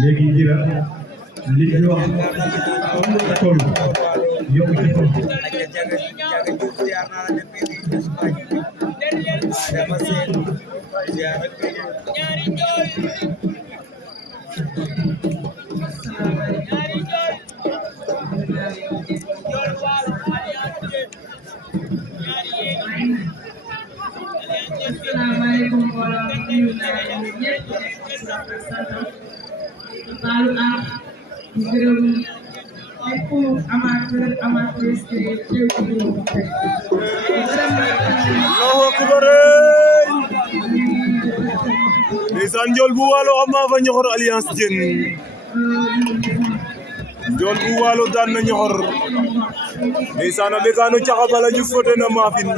léegi jira li ñu wax tool yokk ci ko Assalamualaikum warahmatullahi wabarakatuh. Balu ak gërëm lépp amateur Allahu akbar ndeysaan Ndiol bu Waalo ama fa Ñoxor Alliance Diène Ndiol bu Waalo daan na Ñoxor ndeysaan a ɓekano caxabala ñu fote na maafin